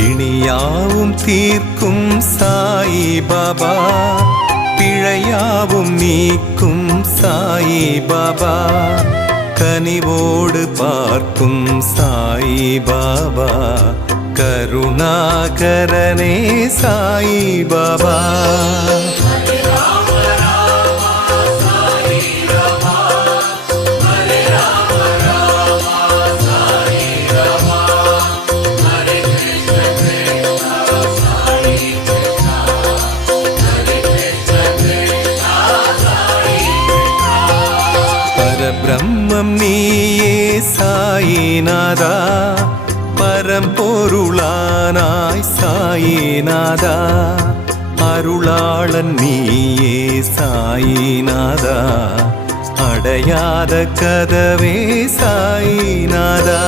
பிணியாவும் தீர்க்கும் சாயி பாபா, பிழையாவும் நீக்கும் சாயி பாபா, கனிவோடு பார்க்கும் சாயி பாபா, கருணாகரனே சாயி பாபா. பரபிரம்மம் நீயே சாயிநாதா, பரம்பொருளானாய் சாயிநாதா, அருளாளன் நீயே சாயிநாதா, அடையாத கதவே சாயிநாதா.